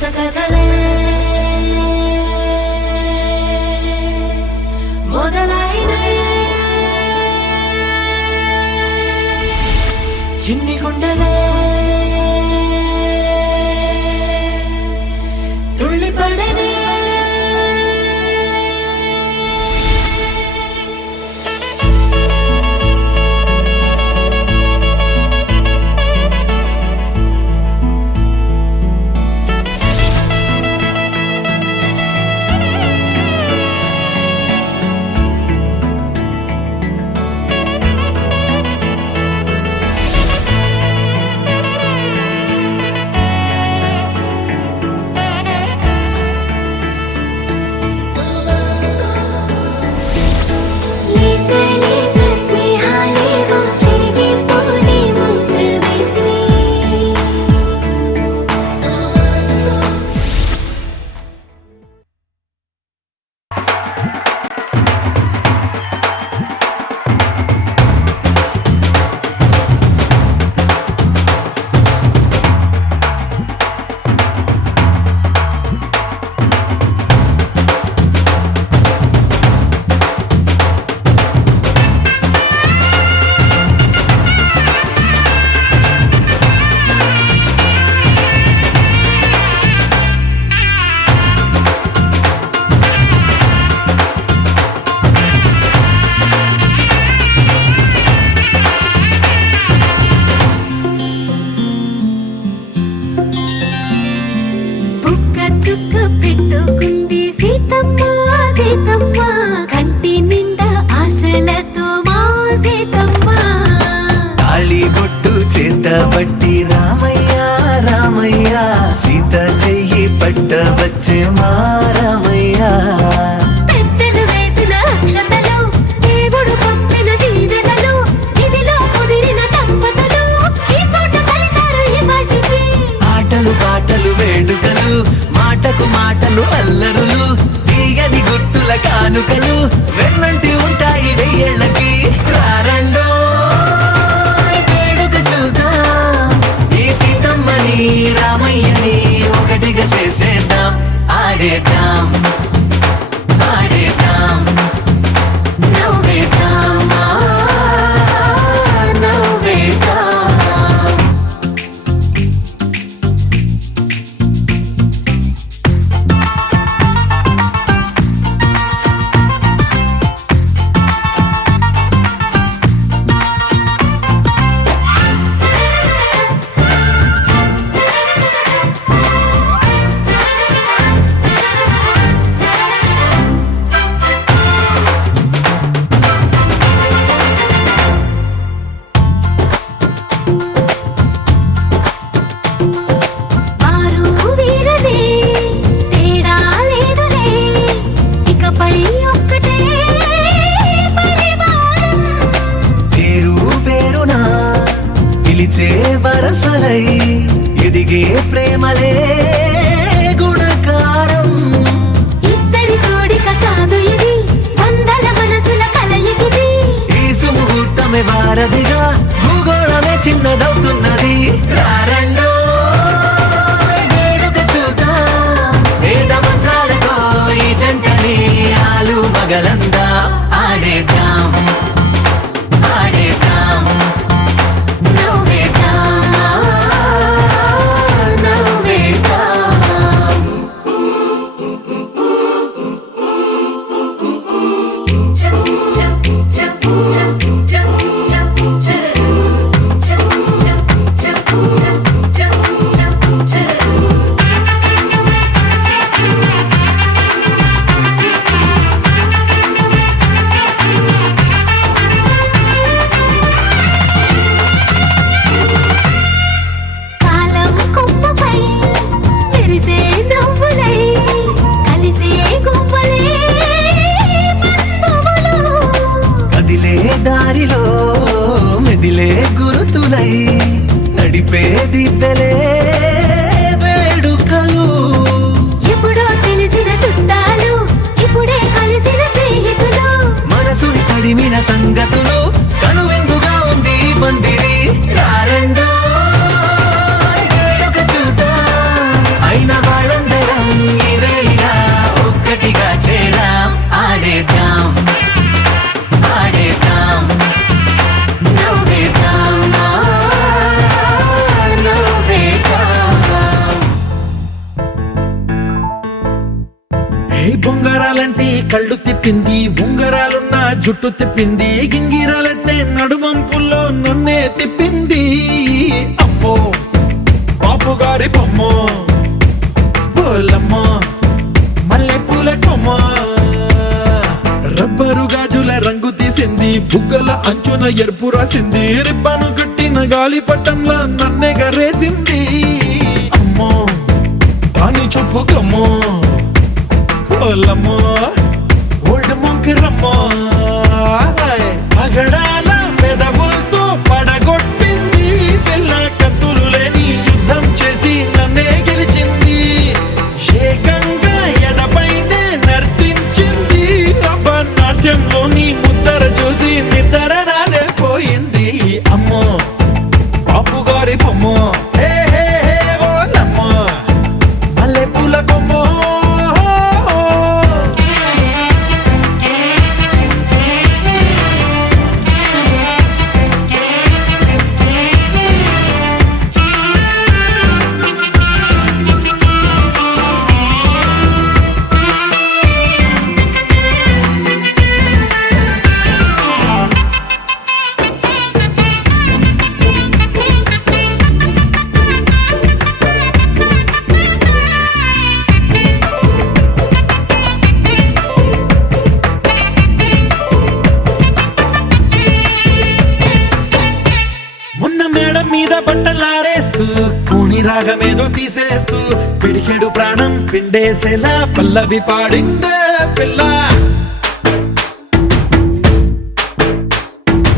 కొత్త కథలే మొదలైనయే చిన్ని గుండెలే తుళ్ళిపడనే బట్టి రామయ్య రామయ్య సీత చెయ్యి పట్ట వచ్చే మా రామయ్య పెద్దలు వేసిన అక్షతలు దేవుడు పంపిన దీవెనలు ఇవిలో కుదిరిన దంపతులు ఈ చోట కలిసారు ఈ వాటికి ఆటలు పాటలు వేడుకలు మాటకు మాటలు అల్లరులు తీయని గుర్తుల కానుకలు వెన్నంటి ఉంటాయి వెయ్యేళ్ళకి రారండో రామయ్యని ఒకటిగా చేసేద్దాం ఆడేద్దాం ఆడేద్దాం నవ్వేద్దాం నవ్వేద్దాం వరసలై ఎదిగే ప్రేమలే గుణకారం ఇద్దరి కోడిక కాదు ఇది వందల మనసుల కలయికిది ఈ సుముహూర్తమే వారధిగా భూగోళమే చిన్నదవుతున్నది రారండో వేడుక చూద్దాం వేద మంత్రాలతో ఈ జంటని ఆలు మగలందా ఆడేద్దాం ఆడేద్దాం Cha ఉంగరాలంటే కళ్ళు తిప్పింది, ఉంగరాలున్న జుట్టు తిప్పింది, గింగిరాలెత్తే నడుమంపుల్లో నన్నే తిప్పింది. అమ్మో బాపు గారి బొమ్మ, ఓలమ్మ మల్లె పూల కొమ్మ, రబ్బరు గాజుల రంగు తీసింది, బుగ్గల అంచున ఎరుపు రాసింది, రిబ్బను కట్టిన గాలి పట్టంలా నన్నే గరేసింది. అమ్మో దాని చూపు కమ్మో, ఓలమ్మో ఓల్డ్ మొంకిరమ్మో, పగడాల పెదవులతో పడగొట్టింది, పిల్ల కత్తులు లేని యుద్ధం చేసి నన్నే గెలిచింది, ఏకంగా ఎదపైనే నర్తించింది, నాట్యంలో నీ ముద్దర చూసి నిద్ర నాదే పోయింది. అమ్మో బాపు గారి బొమ్మ, హే హే హే ఓలమ్మ మల్లె పూల కొమ్మ. మీద బట్టలారేస్తూ కూని రాగమేదో తీసేస్తూ పిడికెడు ప్రాణం పిండేసేలా పల్లవి పాడిందే పిల్ల.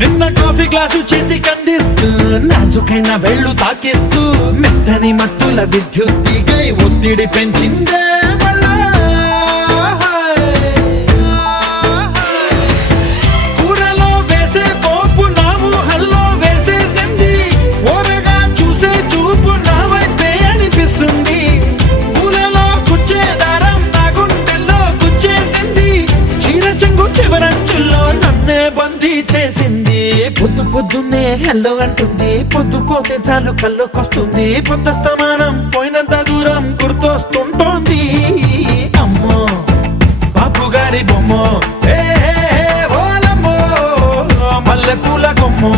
నిన్న కాఫీ గ్లాసు చేతి కందిస్తూ నాజుకైన వెళ్ళు తాకేస్తూ మెత్తని మత్తుల విద్యుత్తిగై ఒత్తిడి పెంచిందే మళ్ళా. కూరలో వేసే పోపు నా ఊహల్లో వేసేసింది, ఓరగా చూసే చూపు నా వైపే అనిపిస్తుంది, పూలలో గుచ్చే దారం నా గుండెల్లో గుచ్చేసింది, చీర చెంగు చివరంచుల్లో నన్నే బందీ చేసింది. పొద్దు పొద్దున్నే హెల్లో అంటుంది, పొద్దు పోతే చాలు కళ్ళొకొస్తుంది, పొద్దస్తమానం పోయినంత దూరం గుర్తొస్తుంటోంది. అమ్మో బాపు గారి బొమ్మ, హే హే హే ఓలమ్మో మల్లె పూల కొమ్మో.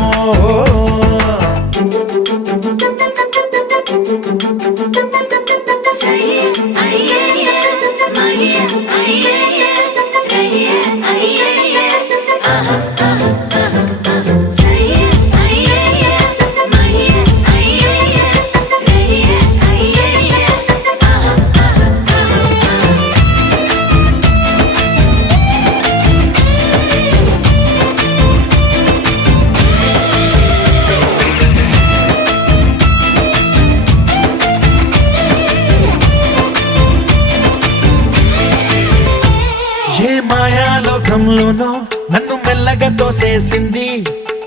ఏ మాయాలోకంలోనో నన్ను మెల్లగా తోసేసింది,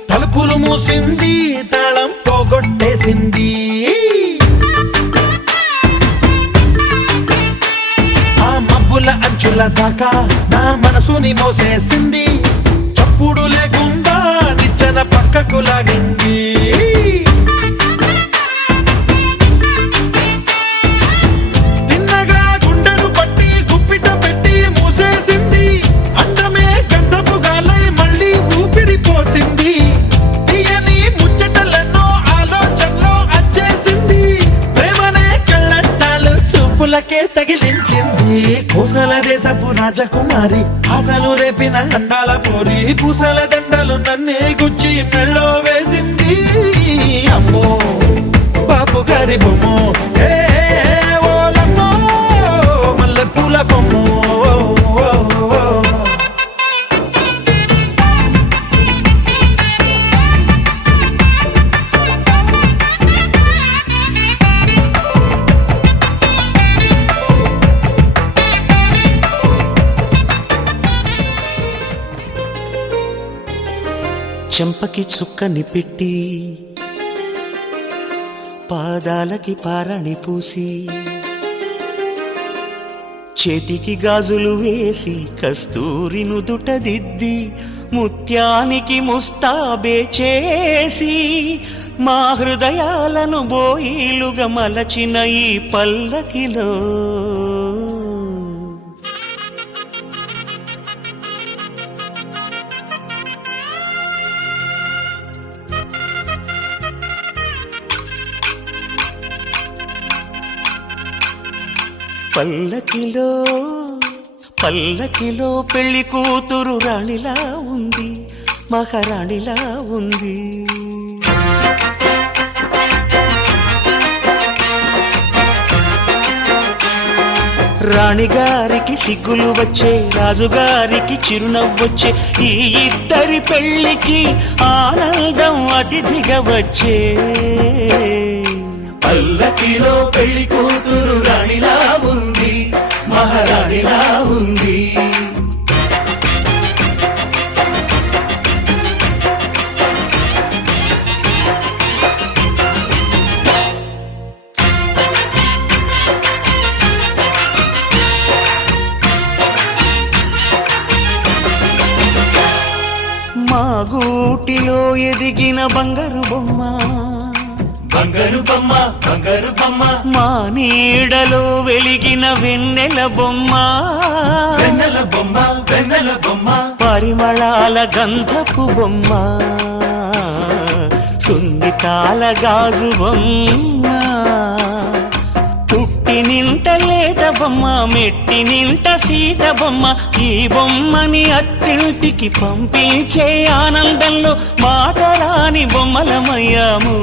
తలుపులు మూసింది, తాళం పోగొట్టేసింది, ఆ మబ్బుల అంచుల దాకా నా మనసుని మోసేసింది, చప్పుడు లేకుండా నిచ్చెన పక్కకు లాగింది, తిన్నగా గుండెను పట్టి గుప్పిట పెట్టి మూసేసింది, అందమే గంధపు గాలై మళ్ళీ ఊపిరి పోసింది, తీయని ముచ్చటలెన్నో ఆలోచనలో అచ్చేసింది, ప్రేమనే కళ్ళట్టాలు చూపులకే తగిలించింది, కోసల దేశపు రాజకుమారి ఆశలు రేపిన అండాల పోరి, పూసల దండలు నన్నే గుచ్చి మెళ్ళో వేసింది. అమ్మో బాపు గారి బొమ్మ, హే హే ఓలమ్మో మల్లె పూల కొమ్మ. చెంపకి చుక్కని పెట్టి పాదాలకి పారని పూసి చేతికి గాజులు వేసి కస్తూరి నుదుట దిద్ది ముత్యానికి ముస్తాబే చేసి మా హృదయాలను బోయిలుగా మలచిన ఈ పల్లకిలో పల్లకిలో పల్లకిలో పెళ్లి కూతురు రాణిలా ఉంది, మహారాణిలా ఉంది. రాణిగారికి సిగ్గులు వచ్చే, రాజుగారికి చిరునవ్వొచ్చే, ఈ ఇద్దరి పెళ్లికి ఆనందం అతిథిగా వచ్చే. పల్లకిలో పెళ్లి కూతురు రాణిలా ఉంది, మహారాణిలా ఉంది. మా గూటిలో ఎదిగిన బంగారు బొమ్మ, బంగారు బొమ్మ, బంగారు బొమ్మ. మా నీడలో వెలిగిన వెన్నెల బొమ్మ, వెన్నెల బొమ్మ, వెన్నెల బొమ్మ. పరిమళాల గంధపు బొమ్మ, సున్నితాల గాజు బొమ్మ. పుట్టి నింట లేత బొమ్మ, మెట్టి నింట సీత బొమ్మ. ఈ బొమ్మని అత్తింటికి పంపించే ఆనందంలో మాటరాని బొమ్మలమయ్యాము,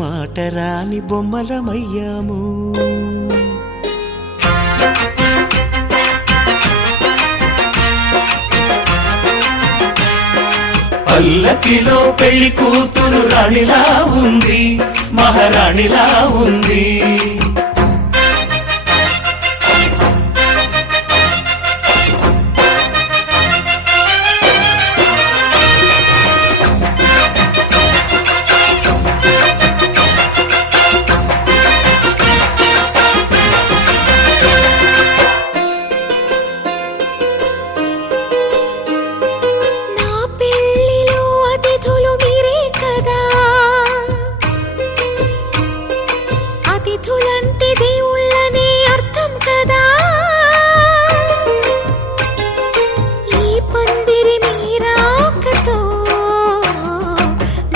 మాటరాని బొమ్మలమయ్యాము. పల్లకిలో పెళ్లి కూతురు రాణిలా ఉంది, మహారాణిలా ఉంది. నా పెళ్లిలో అతిథులు మీరే కదా, అతిథులంటే దేవుళ్ళనే అర్థం కదా. ఈ పందిరి మీరాకతో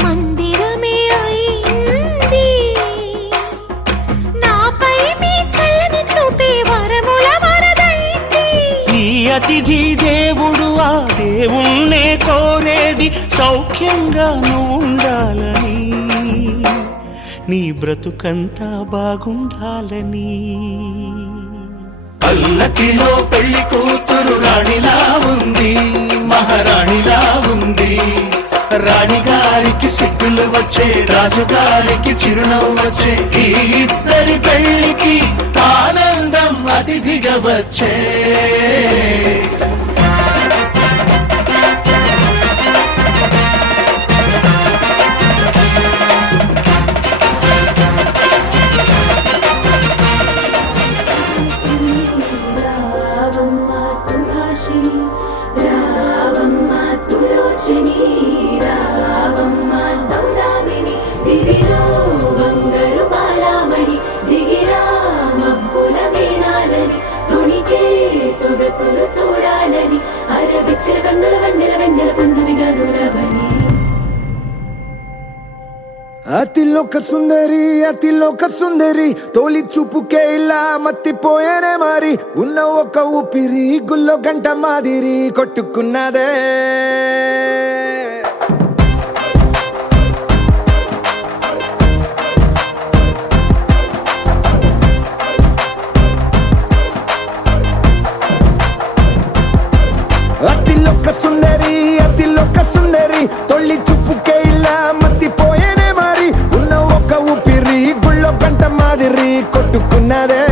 మందిరమే అయింది. నాపై మీ చల్లని చూపే వరముల వరదైంది. ఈ అతిథి దేవుడు ఆ దేవుణ్ణే కోరేది సౌఖ్యంగా నువ్వు ఉండాలని, నీ బ్రతుకంతా బాగుండాలని. పల్లకిలో పెళ్లి కూతురు రాణిలా ఉంది, మహారాణిలా ఉంది. రాణిగారికి సిగ్గులు వచ్చే, రాజుగారికి చిరునవ్వు వచ్చే, ఈ ఇద్దరి పెళ్లికి ఆనందం అతిథిగా వచ్చే. రావమ్మ సుభాషిణి, రావమ్మ సులోచని, రావమ్మ సౌదామిని. దివిలో బంగారు బాలామణి, దిగిరా మబ్బుల మేనాలని. తొణికే సొగసులు చూడాలని, అరవిచ్చిన కన్నుల వన్నెల వెన్నెల పున్నమిగా నులవని. అతిలోక సుందరి, అతిలోక సుందరి, తోలి చూపుకే ఇలా మత్తిపోయేనే మరి. ఉన్న ఒక ఊపిరి గుల్లో గంట మాదిరి కొట్టుకున్నదే. అతిలోక సుందరి, అతిలోక సుందరి, తొలి చూపుకే ఇలా మత్తిపోయేనే మరి. ఉన్న ఒక ఊపిరి గుళ్ళో గంట మాదిరి కొట్టుకున్నదే.